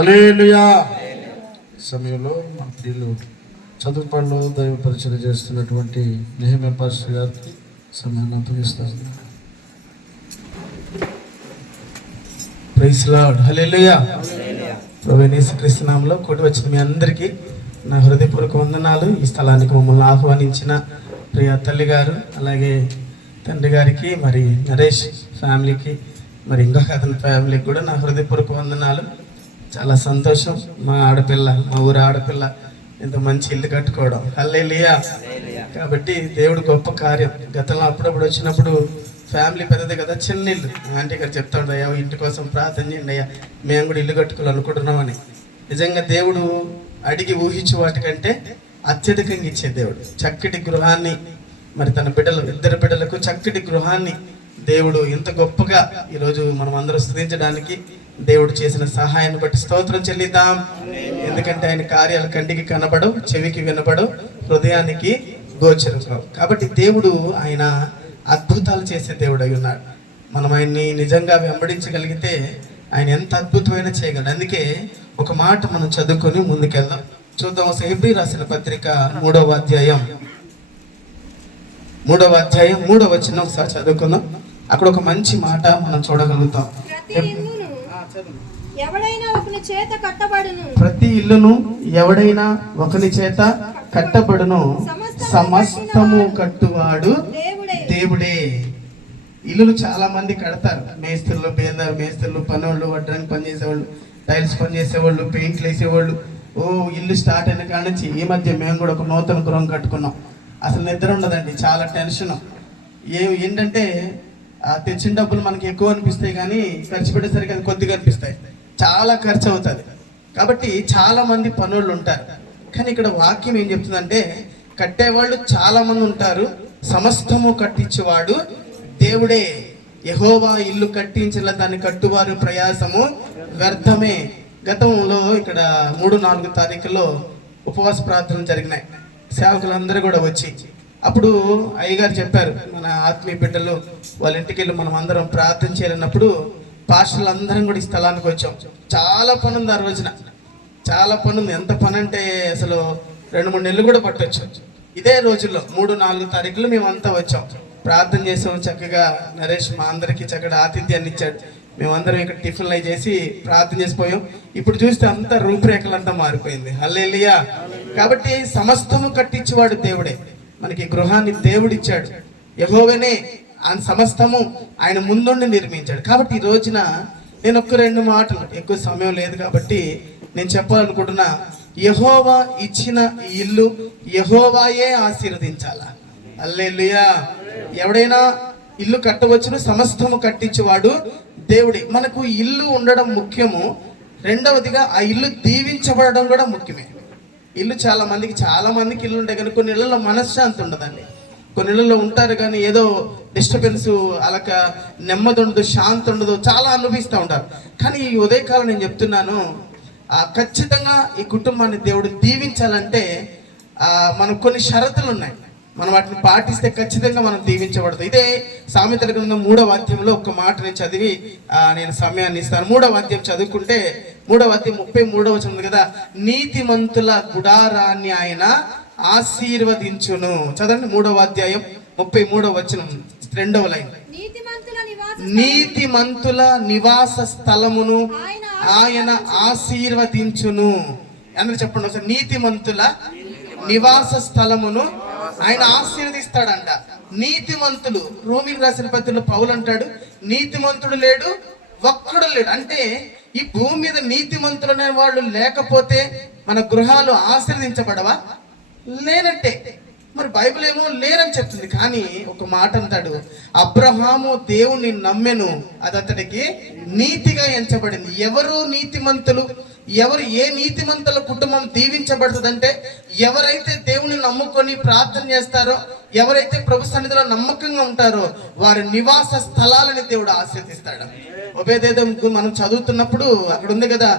హల్లెలూయా. సమయంలో మా ప్రియులు చదువుపడిలో దైవ పరిచయం చేస్తున్నటువంటి నెహెమ్యా పాస్టర్ గారికి సమయాన్ని అప్పగిస్తాను. Praise lord. హల్లెలూయా. ప్రభువైన యేసుక్రీస్తు నామములో కూడి వచ్చిన మీ అందరికీ నా హృదయపూర్వక వందనాలు. ఈ స్థలానికి మమ్మల్ని ఆహ్వానించిన ప్రియ తల్లి గారు, అలాగే తండ్రి గారికి, మరి నరేష్ ఫ్యామిలీకి, మరి ఇంకా అతని ఫ్యామిలీకి కూడా నా హృదయపూర్వక వందనాలు. చాలా సంతోషం. మా ఆడపిల్ల, మా ఊరు ఆడపిల్ల ఇంత మంచి ఇల్లు కట్టుకోవడం. హల్లెలూయా. కాబట్టి దేవుడు గొప్ప కార్యం. గతంలో అప్పుడప్పుడు వచ్చినప్పుడు ఫ్యామిలీ పెద్దది కదా, చిన్న ఇల్లు. ఆంటీ గారు చెప్తా ఉంటా, అయ్యా ఇంటి కోసం ప్రార్థన చేయండి అయ్యా, మేము కూడా ఇల్లు కట్టుకోవాలనుకుంటున్నామని. నిజంగా దేవుడు అడిగి ఊహించే వాటికంటే అత్యధికంగా ఇచ్చే దేవుడు. చక్కటి గృహాన్ని, మరి తన బిడ్డలు, ఇద్దరు బిడ్డలకు చక్కటి గృహాన్ని దేవుడు ఇంత గొప్పగా ఈరోజు మనం అందరూ స్తుతించడానికి దేవుడు చేసిన సహాయాన్ని బట్టి స్తోత్రం చెల్లిద్దాం. ఎందుకంటే ఆయన కార్యాలు కంటికి కనబడవు, చెవికి వినబడవు, హృదయానికి గోచరం కావు. కాబట్టి దేవుడు ఆయన అద్భుతాలు చేసే దేవుడు అయి ఉన్నాడు. మనం ఆయన్ని నిజంగా వెంబడించగలిగితే ఆయన ఎంత అద్భుతమైన చేయగలడు. అందుకే ఒక మాట మనం చదువుకొని ముందుకెళ్దాం. చూద్దాం. హెబ్రీ రాసిన పత్రిక 3వ అధ్యాయం 3వ వచనం ఒకసారి చదువుకుందాం. అక్కడ ఒక మంచి మాట మనం చూడగలుగుతాం. ప్రతి ఇల్లును ఎవడైనా ఒకని చేత కట్టబడును, సమస్తము కట్టువాడు దేవుడే. ఇల్లులు చాలా మంది కడతారు. మేస్త్రులు, బేదారు మేస్త్రులు, పనోళ్ళు, వడ్డానికి పనిచేసేవాళ్ళు, టైల్స్ పనిచేసేవాళ్ళు, పెయింట్లు వేసేవాళ్ళు. ఇల్లు స్టార్ట్ అయిన కాడ నుంచి ఈ మధ్య మేము కూడా ఒక నూతన గృహం కట్టుకున్నాం. అసలు నిద్ర ఉండదండి, చాలా టెన్షన్. ఏంటంటే తెచ్చిన డబ్బులు మనకి ఎక్కువ అనిపిస్తాయి, కానీ ఖర్చు పెట్టేసరికి అది కొద్దిగా అనిపిస్తాయి. చాలా ఖర్చు అవుతుంది. కాబట్టి చాలా మంది పనులు ఉంటారు. కానీ ఇక్కడ వాక్యం ఏం చెప్తుందంటే, కట్టేవాళ్ళు చాలా మంది ఉంటారు, సమస్తము కట్టించేవాడు దేవుడే. యెహోవా ఇల్లు కట్టించిన దాన్ని కట్టువారు ప్రయాసము వ్యర్థమే. గతంలో ఇక్కడ 3-4 తారీఖుల్లో ఉపవాస ప్రార్థనలు జరిగినాయి. సేవకులందరూ కూడా వచ్చి, అప్పుడు అయ్యగారు చెప్పారు, మన ఆత్మీయ బిడ్డలు వాళ్ళ ఇంటికి వెళ్ళి మనం అందరం ప్రార్థన చేయాలన్నప్పుడు పాస్టర్లు అందరం కూడా ఈ స్థలానికి వచ్చాం. చాలా పని ఉంది ఆ రోజున, చాలా పని ఉంది. ఎంత పని అంటే అసలు 2-3 నెలలు కూడా పట్టొచ్చు. ఇదే రోజుల్లో 3-4 తారీఖులు మేమంతా వచ్చాం, ప్రార్థన చేసాం. చక్కగా నరేష్ మా అందరికీ చక్కగా ఆతిథ్యాన్ని ఇచ్చాడు. మేమందరం ఇక్కడ టిఫిన్లు అవి చేసి ప్రార్థన చేసిపోయాం. ఇప్పుడు చూస్తే అంతా రూపురేఖలంతా మారిపోయింది. హల్లెలూయా. కాబట్టి సమస్తము కట్టించేవాడు దేవుడే. మనకి గృహాన్ని దేవుడిచ్చాడు. యెహోవానే సమస్తము ఆయన ముందుండి నిర్మించాడు. కాబట్టి ఈ రోజున నేను 1-2 మాటలు, ఎక్కువ సమయం లేదు కాబట్టి నేను చెప్పాలనుకుంటున్నా. యెహోవా ఇచ్చిన ఈ ఇల్లు యెహోవాయే ఆశీర్వదించాలా. హల్లెలూయా. ఎవడైనా ఇల్లు కట్టవచ్చును, సమస్తము కట్టించేవాడు దేవుడే. మనకు ఇల్లు ఉండడం ముఖ్యము. రెండవదిగా ఆ ఇల్లు దీవించబడడం కూడా ముఖ్యమే. ఇల్లు చాలా మందికి ఇల్లు ఉంటాయి, కానీ కొన్ని ఇళ్లలో మనశ్శాంతి ఉండదండి. కొన్ని ఇళ్లలో ఉంటారు కానీ ఏదో డిస్టర్బెన్స్, అలక నెమ్మది ఉండదు, శాంతి ఉండదు, చాలా అనుభవిస్తూ ఉంటారు. కానీ ఈ ఉదయకాలం నేను చెప్తున్నాను, ఖచ్చితంగా ఈ కుటుంబాన్ని దేవుడు దీవించాలంటే మనకు కొన్ని షరతులు ఉన్నాయి. మనం వాటిని పాటిస్తే ఖచ్చితంగా మనం దీవించబడతాం. ఇదే సామెతల గ్రంథం 3వ అధ్యాయంలో ఒక మాట నేను చదివి నేను సమయాన్ని ఇస్తాను. 3వ అధ్యాయం చదువుకుంటే 3వ అధ్యాయం 33వ వచనం ఉంది కదా, నీతిమంతుల గుడారాన్ని ఆయన ఆశీర్వదించును. చదవండి. 3వ అధ్యాయం 33వ వచనం 2వ లైన్. నీతిమంతుల నివాస స్థలమును ఆయన ఆశీర్వదించును. అందరూ చెప్పండి ఒకసారి. నీతిమంతుల నివాస స్థలమును ఆయన ఆశీర్వదిస్తాడంట. నీతిమంతులు, రోమీయులకు రాసిన పత్రికలో పౌలు అంటాడు, నీతిమంతుడు లేడు, ఒక్కడు లేడు. అంటే ఈ భూమి మీద నీతిమంతులు అనే వాళ్ళు లేకపోతే మన గృహాలు ఆశీర్వదించబడవా? లేనట్టే. మరి బైబిల్ ఏమో లేరని చెప్తుంది. కానీ ఒక మాట అంటాడు, అబ్రహాము దేవుణ్ణి నమ్మెను, అది అతడికి నీతిగా ఎంచబడింది. ఎవరు నీతిమంతులు? ఏ నీతిమంతుల కుటుంబం దీవించబడుతుందంటే ఎవరైతే దేవుని నమ్ముకొని ప్రార్థన చేస్తారో, ఎవరైతే ప్రభు సన్నిధిలో నమ్మకంగా ఉంటారో వారి నివాస స్థలాలని దేవుడు ఆశీర్వదిస్తాడు. ఒబేదేదోం మనం చదువుతున్నప్పుడు అక్కడ ఉంది కదా,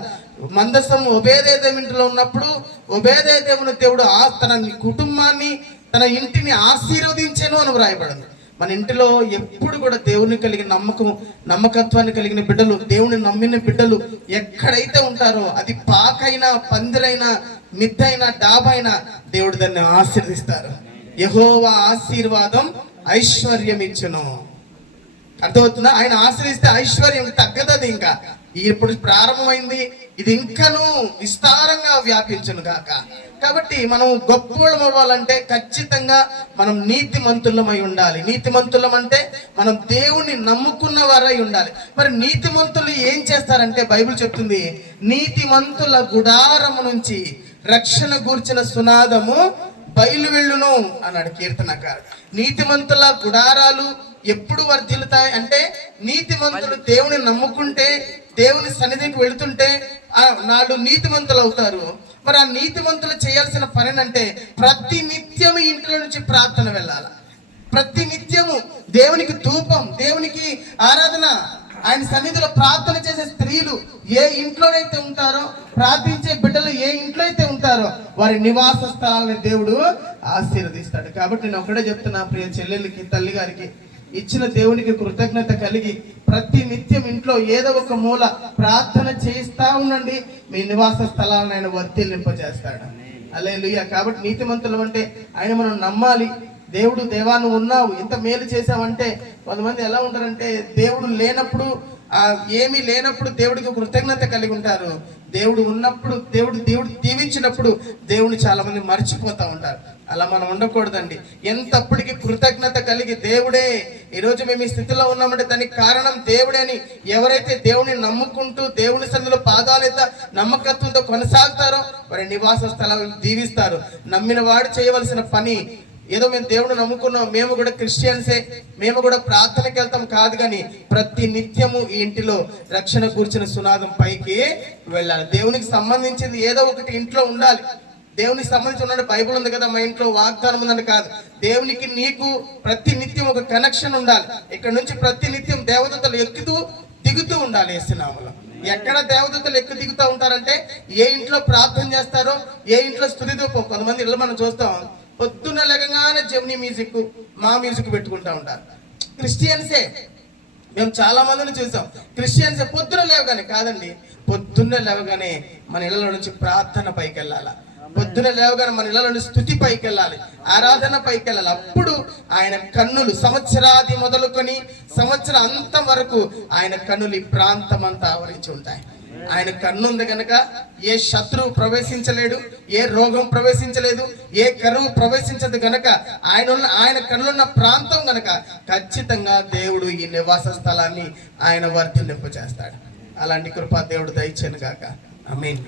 మందసం ఒబేదేదోం ఇంటిలో ఉన్నప్పుడు ఒబేదేదోమును దేవుడు తన కుటుంబాన్ని, తన ఇంటిని ఆశీర్వదించెను అని వ్రాయబడింది. మన ఇంటిలో ఎప్పుడు కూడా దేవుని కలిగిన నమ్మకత్వాన్ని కలిగిన బిడ్డలు, దేవుని నమ్మిన బిడ్డలు ఎక్కడైతే ఉంటారో, అది పాకైనా, పందిరైనా, మిద్దైనా, డాబైనా, దేవుడు దాన్ని ఆశీర్వదిస్తారు. యెహోవా ఆశీర్వాదం ఐశ్వర్యం ఇచ్చును. అర్థమవుతుందా? ఆయన ఆశ్రయిస్తే ఐశ్వర్యం తగ్గదది. ఇంకా ఇప్పుడు ప్రారంభమైంది, ఇది ఇంకనూ విస్తారంగా వ్యాపించును గాక. కాబట్టి మనం గొప్పవాళ్ళం అవ్వాలంటే ఖచ్చితంగా మనం నీతిమంతులమై ఉండాలి. నీతిమంతులం అంటే మనం దేవుణ్ణి నమ్ముకున్న వారై ఉండాలి. మరి నీతిమంతులు ఏం చేస్తారంటే బైబిల్ చెప్తుంది, నీతిమంతుల గుడారము నుంచి రక్షణ గూర్చిన సునాదము బయలు వెళ్ళును అన్నాడు కీర్తనకారుడు. నీతిమంతుల గుడారాలు ఎప్పుడు వర్ధిల్లుతాయి అంటే, నీతిమంతులు దేవుని నమ్ముకుంటే, దేవుని సన్నిధికి వెళుతుంటే నాడు నీతిమంతులు అవుతారు. మరి ఆ నీతిమంతులు చేయాల్సిన పని అంటే ప్రతి నిత్యము ఇంట్లో నుంచి ప్రార్థన వెళ్ళాలి. ప్రతి నిత్యము దేవునికి ధూపం, దేవునికి ఆరాధన, ఆయన సన్నిధిలో ప్రార్థన చేసే స్త్రీలు ఏ ఇంట్లోనైతే ఉంటారో, ప్రార్థించే బిడ్డలు ఏ ఇంట్లో అయితే ఉంటారో, వారి నివాస స్థలాలని దేవుడు ఆశీర్వదిస్తాడు. కాబట్టి నేను ఒకటే చెప్తున్నా, ప్రియ చెల్లెళ్ళకి, తల్లి గారికి, ఇచ్చిన దేవునికి కృతజ్ఞత కలిగి ప్రతి నిత్యం ఇంట్లో ఏదో ఒక మూల ప్రార్థన చేస్తా ఉండండి. మీ నివాస స్థలాలను ఆయన వర్ధిల్లింపజేస్తాడు. హల్లెలూయా. కాబట్టి నీతిమంతులం అంటే ఆయన మనం నమ్మాలి. దేవుడు, దేవా నువ్వు ఉన్నావు, ఇంత మేలు చేసావంటే, కొంతమంది ఎలా ఉంటారంటే దేవుడు లేనప్పుడు, ఏమీ లేనప్పుడు దేవుడికి కృతజ్ఞత కలిగి ఉంటారు. దేవుడు ఉన్నప్పుడు, దేవుడు దీవించినప్పుడు దేవుని చాలా మంది మర్చిపోతూ ఉంటారు. అలా మనం ఉండకూడదండి. ఎంతప్పటికీ కృతజ్ఞత కలిగి, దేవుడే ఈరోజు మేము ఈ స్థితిలో ఉన్నామంటే దానికి కారణం దేవుడే అని ఎవరైతే దేవుని నమ్ముకుంటూ దేవుని సన్నిధిలో పాదాలైతే నమ్మకత్వంతో కొనసాగుతారో వారి నివాస స్థలాలను దీవిస్తారు. నమ్మిన వాడు చేయవలసిన పని, ఏదో మేము దేవుడు నమ్ముకున్నాం, మేము కూడా క్రిస్టియన్సే, మేము కూడా ప్రార్థనకి వెళ్తాం కాదు, కానీ ప్రతి నిత్యము ఈ ఇంటిలో రక్షణ కూర్చిన సునాదం పైకి వెళ్ళాలి. దేవునికి సంబంధించింది ఏదో ఒకటి ఇంట్లో ఉండాలి. దేవునికి సంబంధించి ఉన్నాడు, బైబుల్ ఉంది కదా, మా ఇంట్లో వాగ్దానం ఉందని కాదు. దేవునికి నీకు ప్రతి నిత్యం ఒక కనెక్షన్ ఉండాలి. ఇక్కడ నుంచి ప్రతి నిత్యం దేవదూతలు ఎక్కుతూ దిగుతూ ఉండాలి. యేసునామములో ఎక్కడ దేవదూతలు ఎక్కు దిగుతూ ఉంటారంటే ఏ ఇంట్లో ప్రార్థన చేస్తారో, ఏ ఇంట్లో స్తుతి ధూపం. కొంతమంది ఇళ్ళు మనం చూస్తాం, పొద్దున్న లేకగానే జెమినీ మ్యూజిక్, మా మ్యూజిక్ పెట్టుకుంటా ఉంటారు. క్రిస్టియన్సే, మేము చాలా మందిని చూసాం. క్రిస్టియన్సే పొద్దున్న లేవగానే కాదండి, పొద్దున్న లేవగానే మన ఇళ్ళ నుంచి ప్రార్థన పైకి వెళ్ళాలి. పొద్దున లేవగానే మన ఇళ్ళ నుండి స్తుతి పైకి వెళ్ళాలి, ఆరాధన పైకి వెళ్ళాలి. అప్పుడు ఆయన కన్నులు సంవత్సరాది మొదలుకొని సంవత్సరం అంతం వరకు ఆయన కన్నులు ఈ ప్రాంతం అంతా ఆవరించి ఉంటాయి. ఆయన కన్ను ఉంది కనుక ఏ శత్రువు ప్రవేశించలేడు, ఏ రోగం ప్రవేశించలేదు, ఏ కరువు ప్రవేశించదు కనుక ఆయన కన్నులున్న ప్రాంతం కనుక ఖచ్చితంగా దేవుడు ఈ నివాస స్థలాన్ని ఆయన వర్ధిల్లింపజేస్తాడు. అలాంటి కృప దేవుడు దయచేయను గాక. ఆమేన్.